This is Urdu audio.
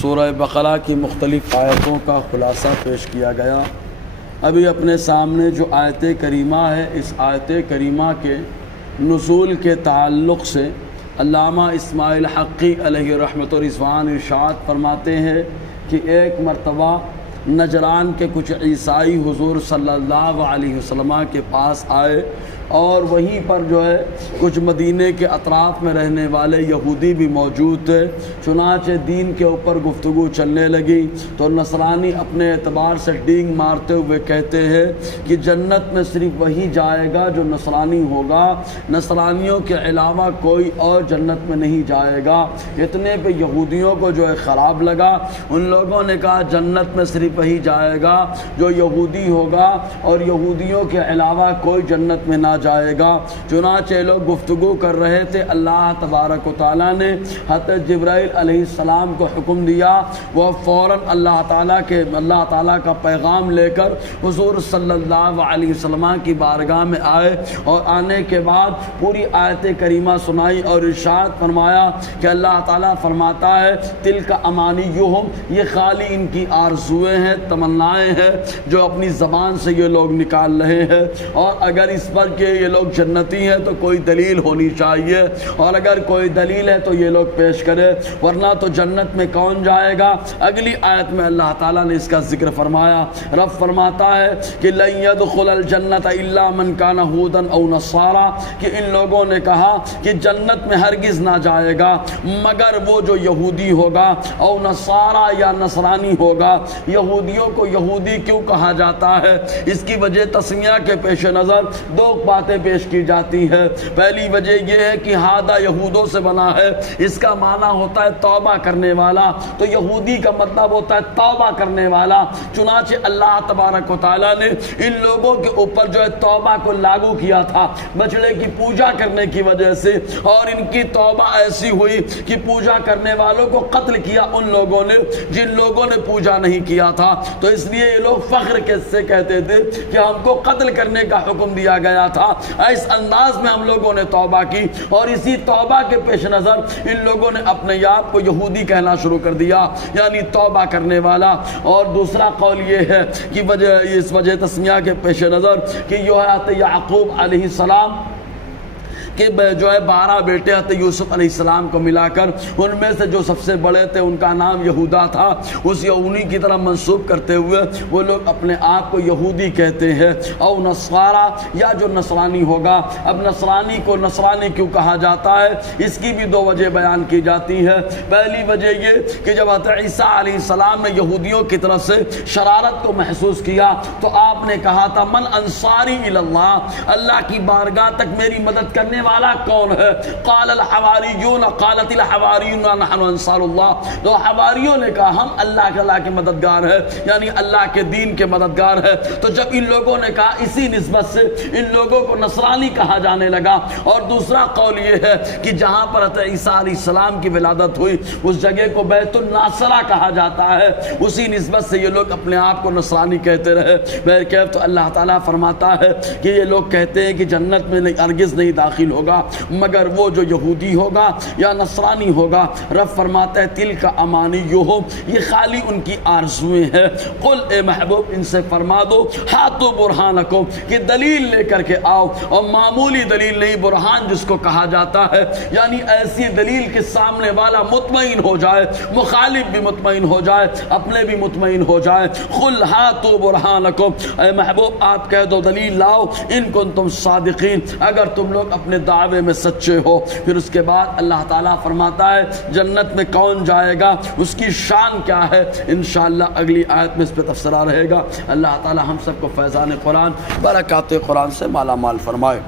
سورہ بقرہ کی مختلف آیتوں کا خلاصہ پیش کیا گیا۔ ابھی اپنے سامنے جو آیت کریمہ ہے، اس آیت کریمہ کے نزول کے تعلق سے علامہ اسماعیل حقی علیہ رحمت و رضوان ارشاد فرماتے ہیں کہ ایک مرتبہ نجران کے کچھ عیسائی حضور صلی اللہ علیہ وسلم کے پاس آئے اور وہیں پر جو ہے کچھ مدینے کے اطراف میں رہنے والے یہودی بھی موجود تھے۔ چنانچہ دین کے اوپر گفتگو چلنے لگی تو نصرانی اپنے اعتبار سے ڈینگ مارتے ہوئے کہتے ہیں کہ جنت میں صرف وہی جائے گا جو نصرانی ہوگا، نصرانیوں کے علاوہ کوئی اور جنت میں نہیں جائے گا۔ اتنے پہ یہودیوں کو جو ہے خراب لگا، ان لوگوں نے کہا جنت میں صرف وہی جائے گا جو یہودی ہوگا اور یہودیوں کے علاوہ کوئی جنت میں نہ جائے گا۔ چنانچہ لوگ گفتگو کر رہے تھے، اللہ تبارک و تعالیٰ نے حضرت جبرائیل علیہ السلام کو حکم دیا، وہ فوراً اللہ تعالیٰ کا پیغام لے کر حضور صلی اللہ علیہ وسلم کی بارگاہ میں آئے اور آنے کے بعد پوری آیت کریمہ سنائی اور ارشاد فرمایا کہ اللہ تعالیٰ فرماتا ہے تلک امانیہم، یہ خالی ان کی آرزویں ہیں، تمنائیں ہیں جو اپنی زبان سے یہ لوگ نکال رہے ہیں، اور اگر اس پر کہ یہ لوگ جنتی ہیں تو کوئی دلیل ہونی چاہیے، اور اگر کوئی دلیل ہے تو یہ لوگ پیش کرے، ورنہ تو جنت میں کون جائے گا۔ اگلی آیت میں اللہ تعالیٰ نے اس کا ذکر فرمایا، رب فرماتا ہے کہ لن يدخل الجنت الا من كان هودا او نصارا، کہ ان لوگوں نے کہا کہ جنت میں ہرگز نہ جائے گا مگر وہ جو یہودی ہوگا، او نصارا یا نصرانی ہوگا۔ یہودیوں کو یہودی کیوں کہا جاتا ہے؟ اس کی وجہ تسمیہ کے پیش نظر دو باتیں پیش کی جاتی ہے۔ پہلی وجہ یہ ہے کہ ہادہ یہودوں سے بنا ہے، اس کا معنی ہوتا ہے توبہ کرنے والا، تو یہودی کا مطلب ہوتا ہے توبہ کرنے والا۔ چنانچہ اللہ تبارک و تعالیٰ نے ان لوگوں کے اوپر جو ہے توبہ کو لاگو کیا تھا بچڑے کی پوجا کرنے کی وجہ سے، اور ان کی توبہ ایسی ہوئی کہ پوجا کرنے والوں کو قتل کیا ان لوگوں نے جن لوگوں نے پوجا نہیں کیا تھا۔ تو اس لیے یہ لوگ فخر سے کہتے تھے کہ ہم کو قتل کرنے کا حکم دیا گیا تھا۔ اس انداز میں ہم لوگوں نے توبہ کی، اور اسی توبہ کے پیش نظر ان لوگوں نے اپنے آپ کو یہودی کہنا شروع کر دیا، یعنی توبہ کرنے والا۔ اور دوسرا قول یہ ہے کہ اس وجہ تسمیہ کے پیش نظر کہ یعقوب علیہ السلام کہ جو ہے 12 بیٹے حضرت یوسف علیہ السلام کو ملا کر ان میں سے جو سب سے بڑے تھے ان کا نام یہودا تھا، اس یہودی کی طرح منسوب کرتے ہوئے وہ لوگ اپنے آپ کو یہودی کہتے ہیں، او نصارا یا جو نصرانی ہوگا۔ اب نصرانی کو نصرانی کیوں کہا جاتا ہے؟ اس کی بھی دو وجہ بیان کی جاتی ہے۔ پہلی وجہ یہ کہ جب حضرت عیسیٰ علیہ السلام نے یہودیوں کی طرف سے شرارت کو محسوس کیا تو آپ نے کہا تھا من انصاری الی اللہ، اللہ کی بارگاہ تک میری مدد کرنے والا کون ہے؟ قال الحواریون، قالت الحواریون نحن انصار اللہ، تو حواریوں نے کہا ہم اللہ کے مددگار ہیں، یعنی اللہ کے دین کے مددگار ہیں۔ تو جب ان لوگوں نے کہا، اسی نسبت سے ان لوگوں کو نصرانی کہا جانے لگا۔ اور دوسرا قول یہ ہے کہ جہاں پر حضرت عیسیٰ علیہ السلام کی ولادت ہوئی اس جگہ کو بیت الناصرہ کہا جاتا ہے، اسی نسبت سے یہ لوگ اپنے آپ کو نصرانی کہتے رہے۔ بہرکیف تو اللہ تعالیٰ فرماتا ہے کہ یہ لوگ کہتے ہیں کہ جنت میں ہرگز نہیں داخل ہوگا مگر وہ جو یہودی ہوگا یا نصرانی ہوگا۔ رب فرماتا ہے تلک امانیہم، یہ خالی ان کی آرزویں ہیں۔ قل اے محبوب ان سے فرما دو ہاتو برہانکم، کہ دلیل لے کر کے آؤ، اور معمولی دلیل نہیں، برہان جس کو کہا جاتا ہے یعنی ایسی دلیل کے سامنے والا مطمئن ہو جائے، مخالف بھی مطمئن ہو جائے، اپنے بھی مطمئن ہو جائے۔ قل ہاتو برہانکم، اے محبوب آپ کہہ دو دلیل لاؤ، ان کنتم صادقین، اگر تم لوگ اپنے دعوے میں سچے ہو۔ پھر اس کے بعد اللہ تعالیٰ فرماتا ہے جنت میں کون جائے گا، اس کی شان کیا ہے، انشاءاللہ اگلی آیت میں اس پہ تفسیرہ رہے گا۔ اللہ تعالیٰ ہم سب کو فیضان قرآن، برکات قرآن سے مالا مال فرمائے۔